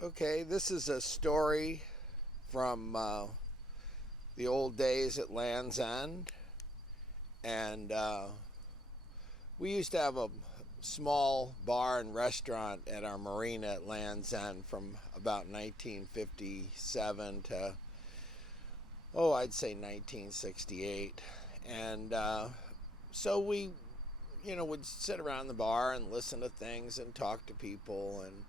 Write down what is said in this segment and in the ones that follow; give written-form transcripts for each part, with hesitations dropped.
Okay, this is a story from the old days at Land's End. And we used to have a small bar and restaurant at our marina at Land's End from about 1957 to, I'd say 1968. And so we, would sit around the bar and listen to things and talk to people. And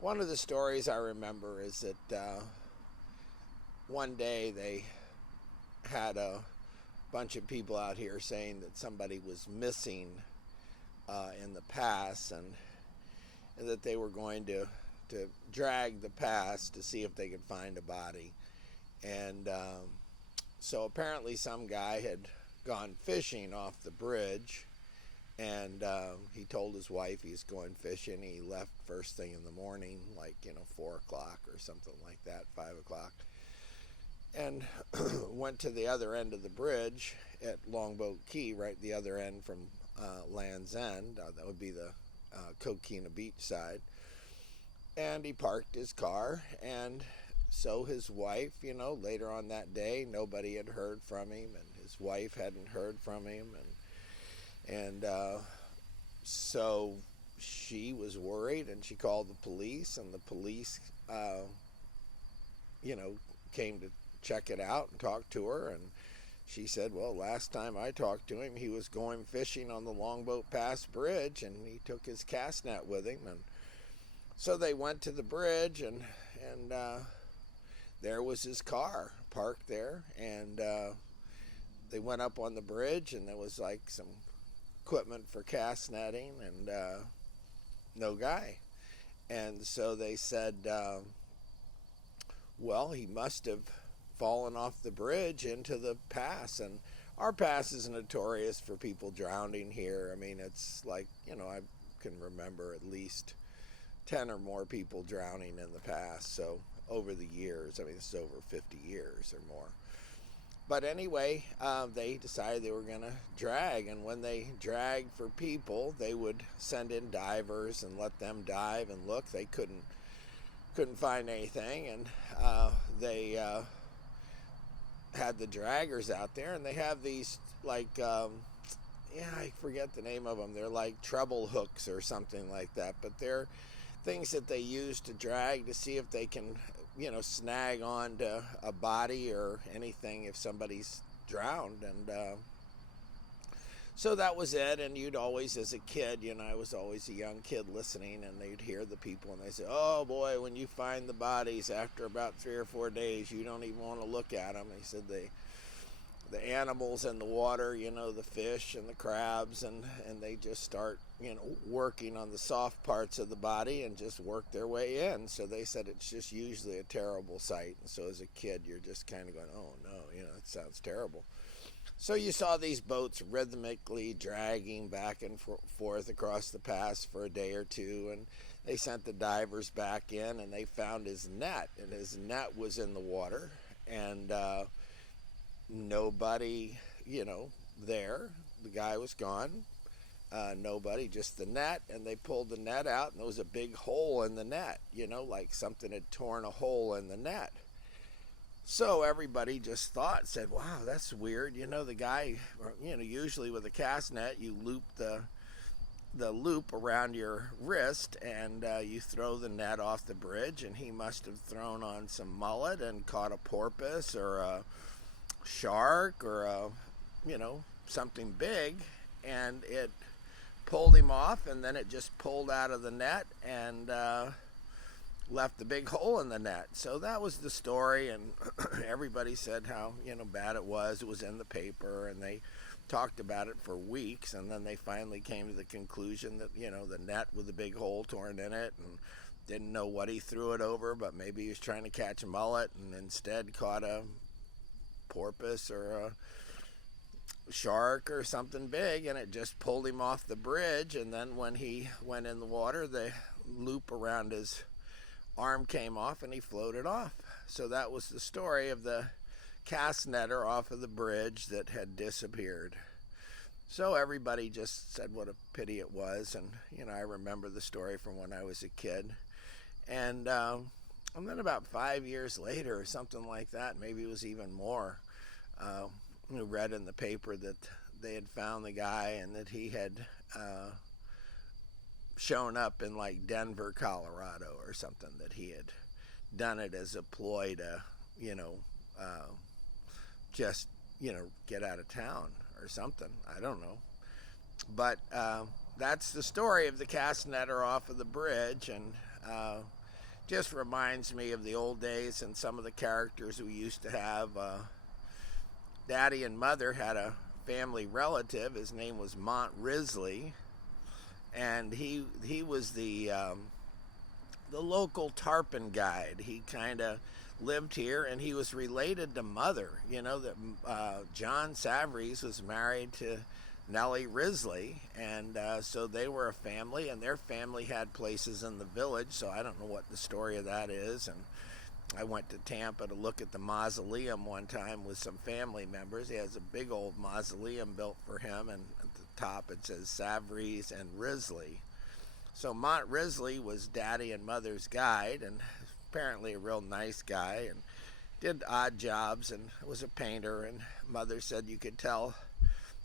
one of the stories I remember is that one day they had a bunch of people out here saying that somebody was missing in the pass, and that they were going to drag the pass to see if they could find a body. And so apparently some guy had gone fishing off the bridge, and he told his wife he was going fishing. He left first thing in the morning, like 4 o'clock or something like that, 5 o'clock, and went to the other end of the bridge at Longboat Key, right the other end from Land's End. That would be the Coquina Beach side. And he parked his car, and so his wife, later on that day, nobody had heard from him, and his wife hadn't heard from him, and so she was worried, and she called the police, and the police, came to check it out and talk to her. And she said, well, last time I talked to him, he was going fishing on the Longboat Pass Bridge, and he took his cast net with him. And so they went to the bridge, and there was his car parked there. And they went up on the bridge, and there was like some equipment for cast netting, and no guy. And so they said, well, he must have fallen off the bridge into the pass. And our pass is notorious for people drowning here. I mean, it's like, I can remember at least 10 or more people drowning in the pass. So over the years, I mean, it's over 50 years or more. But anyway, they decided they were going to drag. And when they dragged for people, they would send in divers and let them dive and look. They couldn't find anything. And they had the draggers out there, and they have these like I forget the name of them. They're like treble hooks or something like that, but they're things that they use to drag to see if they can snag onto a body or anything if somebody's drowned. And so that was it. And you'd always, as a kid, I was always a young kid listening, and they'd hear the people, and they say, oh boy, when you find the bodies after about 3 or 4 days, you don't even want to look at them. They said the animals in the water, the fish and the crabs, and they just start, working on the soft parts of the body and just work their way in. So they said it's just usually a terrible sight. And so as a kid, you're just kind of going, oh no, it sounds terrible. So you saw these boats rhythmically dragging back and forth across the pass for a day or two, and they sent the divers back in, and they found his net, and his net was in the water, and nobody, there. The guy was gone. Nobody, just the net, and they pulled the net out, and there was a big hole in the net, like something had torn a hole in the net. So everybody just said, wow, that's weird. The guy, usually with a cast net, you loop the loop around your wrist, and you throw the net off the bridge, and he must have thrown on some mullet and caught a porpoise or a shark or something big, and it pulled him off, and then it just pulled out of the net and left the big hole in the net. So that was the story, and everybody said how bad it was. It was in the paper, and they talked about it for weeks, and then they finally came to the conclusion that the net with the big hole torn in it, and didn't know what he threw it over, but maybe he was trying to catch a mullet and instead caught a porpoise or a shark or something big, and it just pulled him off the bridge. And then when he went in the water, the loop around his arm came off, and he floated off. So that was the story of the cast netter off of the bridge that had disappeared. So everybody just said what a pity it was. And I remember the story from when I was a kid. And then about 5 years later, or something like that, maybe it was even more, we read in the paper that they had found the guy and that he had shown up in like Denver, Colorado or something, that he had done it as a ploy to, you know, just, you know, get out of town or something. I don't know. But that's the story of the castanetter off of the bridge, and just reminds me of the old days and some of the characters we used to have. Daddy and Mother had a family relative. His name was Mont Risley, and he was the local tarpon guide. He kind of lived here, and he was related to Mother. You know that John Savarese was married to Nellie Risley, and so they were a family, and their family had places in the village. So I don't know what the story of that is. And I went to Tampa to look at the mausoleum one time with some family members. He has a big old mausoleum built for him, and at the top it says Savarese and Risley. So Mont Risley was Daddy and Mother's guide, and apparently a real nice guy, and did odd jobs, and was a painter. And Mother said you could tell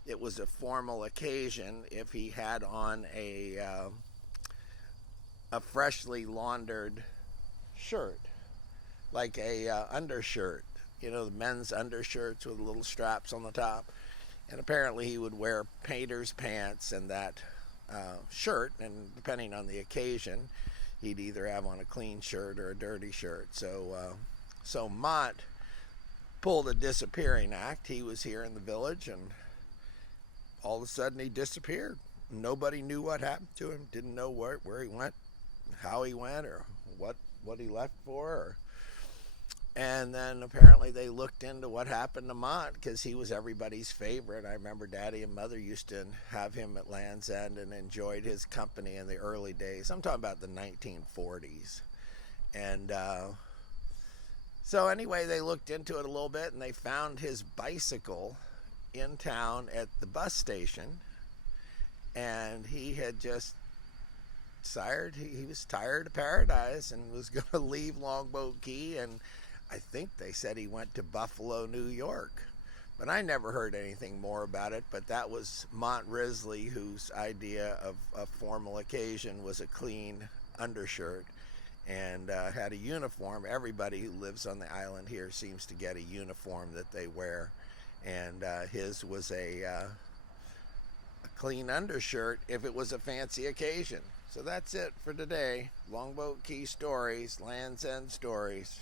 it was a formal occasion if he had on a freshly laundered shirt, like a undershirt, you know, the men's undershirts with little straps on the top. And apparently he would wear painter's pants and that shirt, and depending on the occasion, he'd either have on a clean shirt or a dirty shirt. So Mont pulled a disappearing act. He was here in the village, and all of a sudden he disappeared. Nobody knew what happened to him, didn't know where he went, how he went, or what he left for. And then apparently they looked into what happened to Mont, because he was everybody's favorite. I remember Daddy and Mother used to have him at Land's End and enjoyed his company in the early days. I'm talking about the 1940s. And so anyway, they looked into it a little bit, and they found his bicycle in town at the bus station. And he had just he was tired of Paradise and was going to leave Longboat Key, and I think they said he went to Buffalo, New York. But I never heard anything more about it. But that was Mont Risley, whose idea of a formal occasion was a clean undershirt and had a uniform. Everybody who lives on the island here seems to get a uniform that they wear. And his was a clean undershirt if it was a fancy occasion. So that's it for today. Longboat Key Stories, Land's End Stories.